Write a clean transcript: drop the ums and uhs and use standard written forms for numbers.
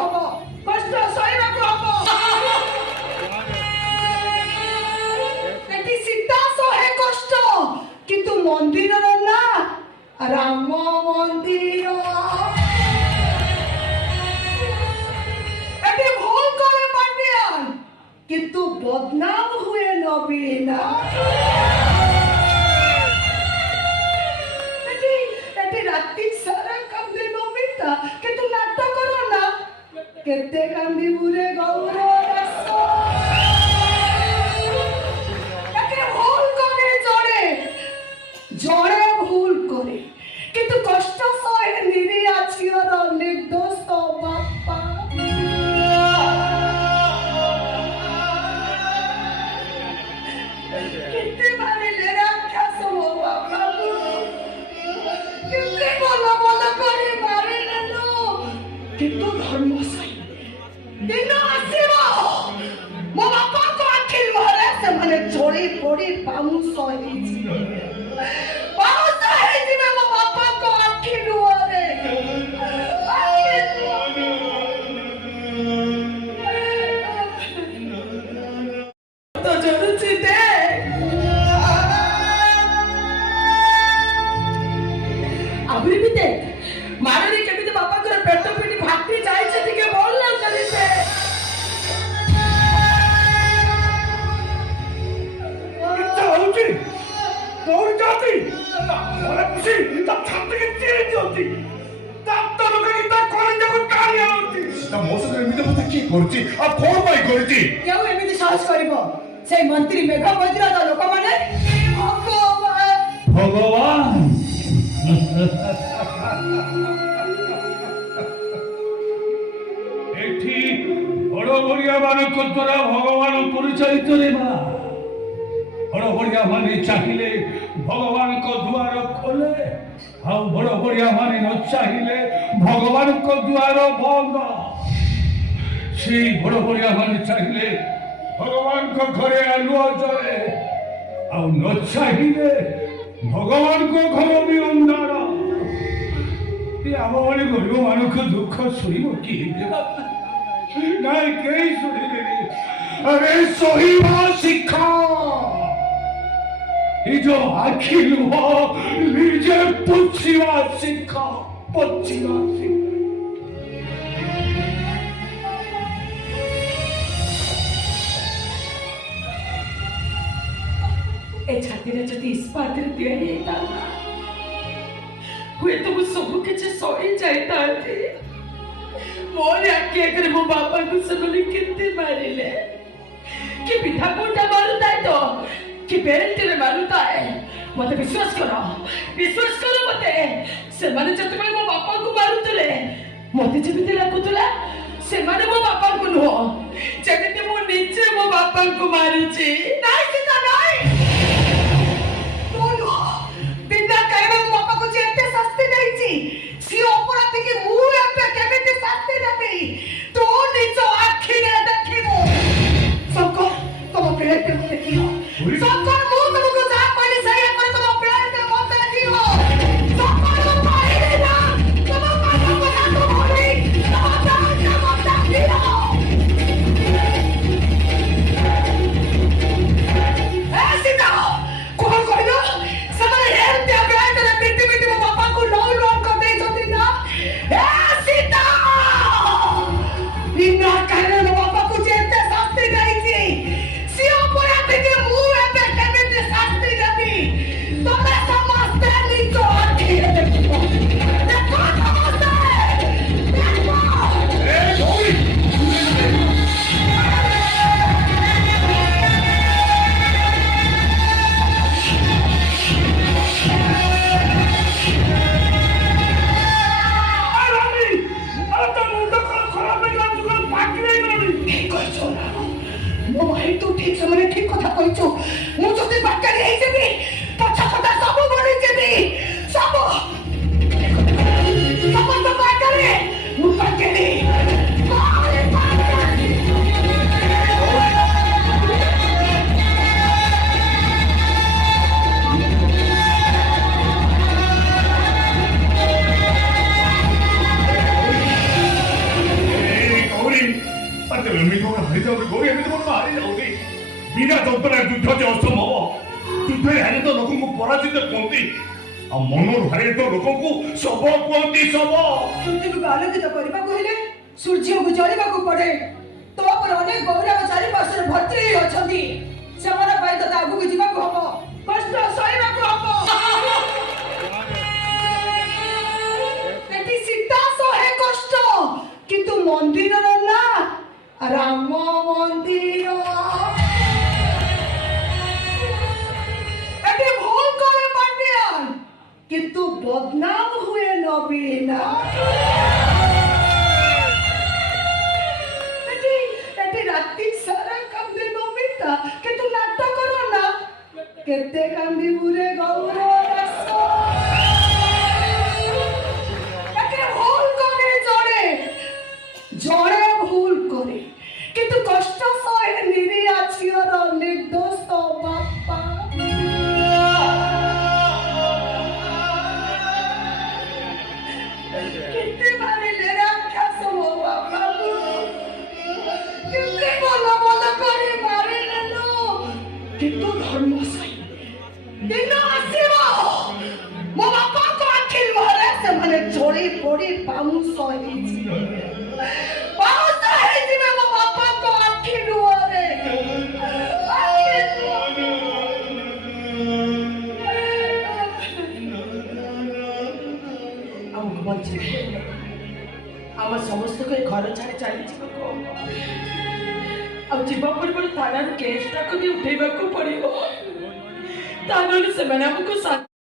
হব, কষ্ট সহিବାକୁ হব। এটি সীতা সহে কষ্ট, কিন্তু মন্দিরর না রাম মন্দির। এটি ভুল করে পান্ডিয়ান, কিন্তু বদনাম হুয়ে নবীন। রাতি সারা কান্দে নমিতা, কিন্তু নাটক করো না কেতে কান্দি বুড়ে গৌর দাস। একে ভুল করে জড়ে জড়ে ভুল করে, কিন্তু কষ্ট সহে নিরি আছি ওর নির্দোষ বাপ্পা। কিতে মারিলে রাক্ষস মো বাবা, কিতে বলা বলা করে মারি নেল, কিন্তু ধর্ম সাই দিন আসিব ମୋ ବାପାଙ୍କ ଆଖି ଲୁହରେ ସେମାନେ ଜଳି ପୋଡ଼ି ପାଉଁଶ ହେଇଯିବେ, ପାଉଁଶ ହେଇଯିବେ ମୋ ବାପାଙ୍କ ଆଖି ଲୁହରେ। ତ ଜରୁଛି ଦେ ଆହୁରି ବି ଦେ ମାରରେ କେମିତି ବାପାଙ୍କର ପେଟ ପିଟି ଫାଟି ଯାଇଛି ଟିକେ ଭଲ କରିছে। দৌড়াতে ঘরে বসে তার ছাত্রকে চেয়ে দিচ্ছি, ডাক্তার ওখানে তার করে যখন কাড়িয়ে আনছি তা মশাকে এমনি কথা কি করছি আর কোন পাই করছি। কেউ এମିତି সাহস করিব? সেই মন্ত্রী মেঘ মন্দিরর লোকମାନେ ভগবান এটি বড় বড়িয়া ମାନଙ୍କ দ্বারা ভগবান পরিচালিত রে মা। বড় বড়িয়া মানে চাহিলে ভগবানଙ୍କ দুয়ার খোলে, ଆଉ ବଡ ବଡିଆ ମାନେ ନ ଚାହିଁଲେ ଭଗବାନଙ୍କ ଦୁଆର ବନ୍ଦ। ସେଇ ବଡ ବଡିଆ ମାନେ ଚାହିଁଲେ ଭଗବାନଙ୍କ ଘରେ ଆଲୁଅ ଜଳେ, ଆଉ ନ ଚାହିଁଲେ ଭଗବାନଙ୍କ ଘର ବି ଅନ୍ଧାର। ଆମ ଭଳି ଗରିବ ମାନଙ୍କ ଦୁଃଖ ଶୁଣିବ କିଏ? ନାଇଁ କେହି ଶୁଣିବେନି। ଆରେ ସହିବା ଶିଖ। ନିଜ ଆଖି ଲୁହ ନିଜେ ପୋଛିବା ଶିଖ, ପୋଛିବା ଶିଖ। ଏ ଛାତିରେ ଯଦି ଇସ୍ପାତରେ ତିଆରି ହେଇଥାନ୍ତା, ହୁଏତ ମୁଁ ସବୁ କିଛି ସହି ଯାଇଥାନ୍ତି। ମୋର ଆଖି ଆଗରେ ମୋ ବାପାଙ୍କୁ ସେମାନେ କେତେ ମାରିଲେ, କି ପିଠା କୋଉଟା ମାରୁଥାଏ ତ, କି ବେଲ୍ଟରେ ମାରୁଥାଏ। ମତେ ବିଶ୍ୱାସ କର ମତେ, ସେମାନେ ଯେତେବେଳେ ମୋ ବାପାଙ୍କୁ ମାରୁଥିଲେ ମତେ ଯେମିତି ଲାଗୁଥିଲା ସେମାନେ ମୋ ବାପାଙ୍କୁ ନୁହଁ, ଯେମିତି ମୁଁ ନିଜେ ମୋ ବାପାଙ୍କୁ ମାରୁଛି। ନାଇଁ ସୀତା ନାଇଁ, ବିନା କାରଣ ମୋ ବାପାକୁ ଯେ ଏତେ ଶାସ୍ତି ଦେଇଛି, ସିଏ ଅପରାଧୀକି ମୁଁ ଏବେ କେମିତି ଶାସ୍ତି ଦେବି ତୁ ନିଜ ଆଖିରେ ଦେଖିବୁ। ଶଙ୍କର ତମ ପିଲାଟେ ମତେ ଦିଅ, ଶଙ୍କର ମୁଁ ତମକୁ ଯାହା କହିଲି ସେଇଆ କରି ତମ ପିଲାଟେ ମତେ ଦିଅ। ଶଙ୍କର କହିଲି ନା ତମ ପାଖକୁ ଯାକୁ ଭରି ତମ ପିଲାଟେ ମତେ ଦିଅ। ଏ ସୀତା କଣ କହିଲ? ସେମାନେ ଏମିତି ଅପରାଧରେ ପିଟି ପିଟି ମୋ ବାପାଙ୍କୁ ଲୋନ୍ ଲୋନ୍ କରିଦେଇଛନ୍ତି ନା। ଏ ସୀତା ବିନା କାରଣ ମୋ ବାପାକୁ ଯେ ଏତେ ଶାସ୍ତି ଦେଇଛି, ସିଏ ଅପରାଧୀକି ମୁଁ ଏବେ କେମିତି ଶାସ୍ତି ଦେବି ତମେ ସମସ୍ତେ ନିଜ ଆଖିରେ ଦେଖିବ। ଦେଖ ସମସ୍ତେ ଦେଖ। ମୋ ଭାଇ ତୁ ଠିକ ସମୟରେ ଠିକ କଥା କହିଛୁ। ମୁଁ ଯଦି ବାକାରୀ ହେଇଯିବି ପଛ କଥା ସବୁ ଭୁଲିଯିବି, ସବୁ ସମସ୍ତଙ୍କ ଆଗରେ ମୁଁ ବାକାରୀ। ଯାଉନି ଗୌରୀ ଏମିତି ମନ ହାରି ଯାଉନି ବିନା ଯନ୍ତ୍ରଣା ଯୁଦ୍ଧ ଯେ ଅସମ୍ଭବ ଯୁଦ୍ଧରେ ହାରି ତ ଲୋକଙ୍କୁ ପରାଜିତ କୁହନ୍ତି ଆଉ ମନରୁ ହାରି ତ ଲୋକଙ୍କୁ ଶବ କୁହନ୍ତି ଶବ ପୃଥିବୀକୁ ଆଲୋକିତ କରିବାକୁ ହେଲେ ସୂର୍ଯ୍ୟକୁ ଜଳିବାକୁ ପଡେ ତୋ ଉପରେ ଅନେକ ଗୌରବ ଚାରିପାର୍ଶ୍ୱରେ ଭର୍ତ୍ତି ହେଇ ଅଛନ୍ତି ସେମାନଙ୍କ ପାଇଁ ତୋତେ ଆଗକୁ ଯିବାକୁ ହବ କଷ୍ଟ ସହିବାକୁ ହବ ଏଠି ସୀତା ସହେ କଷ୍ଟ କିନ୍ତୁ ମନ୍ଦିରର ନା ରାମ ମନ୍ଦିର ଏଠି ଭୁଲ করে ପାଣ୍ଡିଆନ କିନ୍ତୁ ବଦନାମ ହୁଏ ନବୀନ ଏଠି ରାତି ସାରା କାନ୍ଦେ ନମିତା କିନ୍ତୁ ନାଟକର ନା କେତେ କାନ୍ଦିବୁରେ ଗୌର ଦାସ ଏଠି ଭୁଲ করে ଜଣେ ଭୁଲ করে କିନ୍ତୁ କଷ୍ଟ ସହେ ନିରୀହା ଝିଅର ନିର୍ଦ୍ଦୋଷ ବାପା କେତେ ମାରିଲେ ରାକ୍ଷସ ମୋ ବାପାକୁ କେତେ ଭଲ ଭଲ କରି ମାରିଲେନ କିନ୍ତୁ ଧର୍ମ ସହି ଦିନ ଆସିବ ମୋ ବାପାଙ୍କ ଆଖି ଲୁହରେ ସେମାନେ ଜଳି ପୋଡ଼ି ପାଉଁଶ ହେଇଯିବେ ପାଉଁଶ ହେଇଯିବେ ମୋ ବାପାଙ୍କ ଆଖି ଲୁହରେ ଆମକୁ ବଞ୍ଚେଇ ଆମ ସମସ୍ତଙ୍କୁ ଏ ଘର ଛାଡ଼ି ଚାଲିଯିବାକୁ ହବ ଆଉ ଯିବା ପୂର୍ବରୁ ଥାନାରୁ କେସ୍ଟାକୁ ବି ଉଠେଇବାକୁ ପଡ଼ିବ ତା ନହେଲେ ସେମାନେ ଆମକୁ